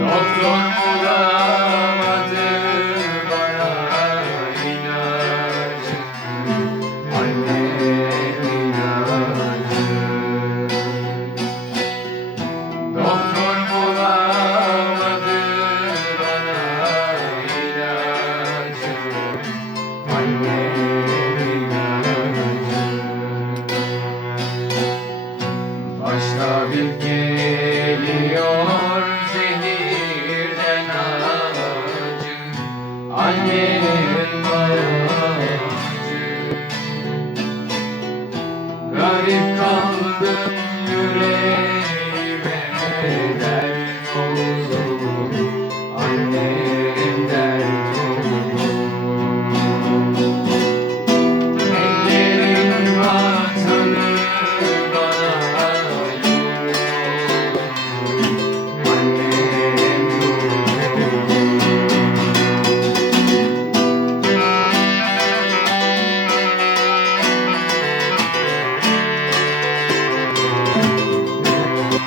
Doctor.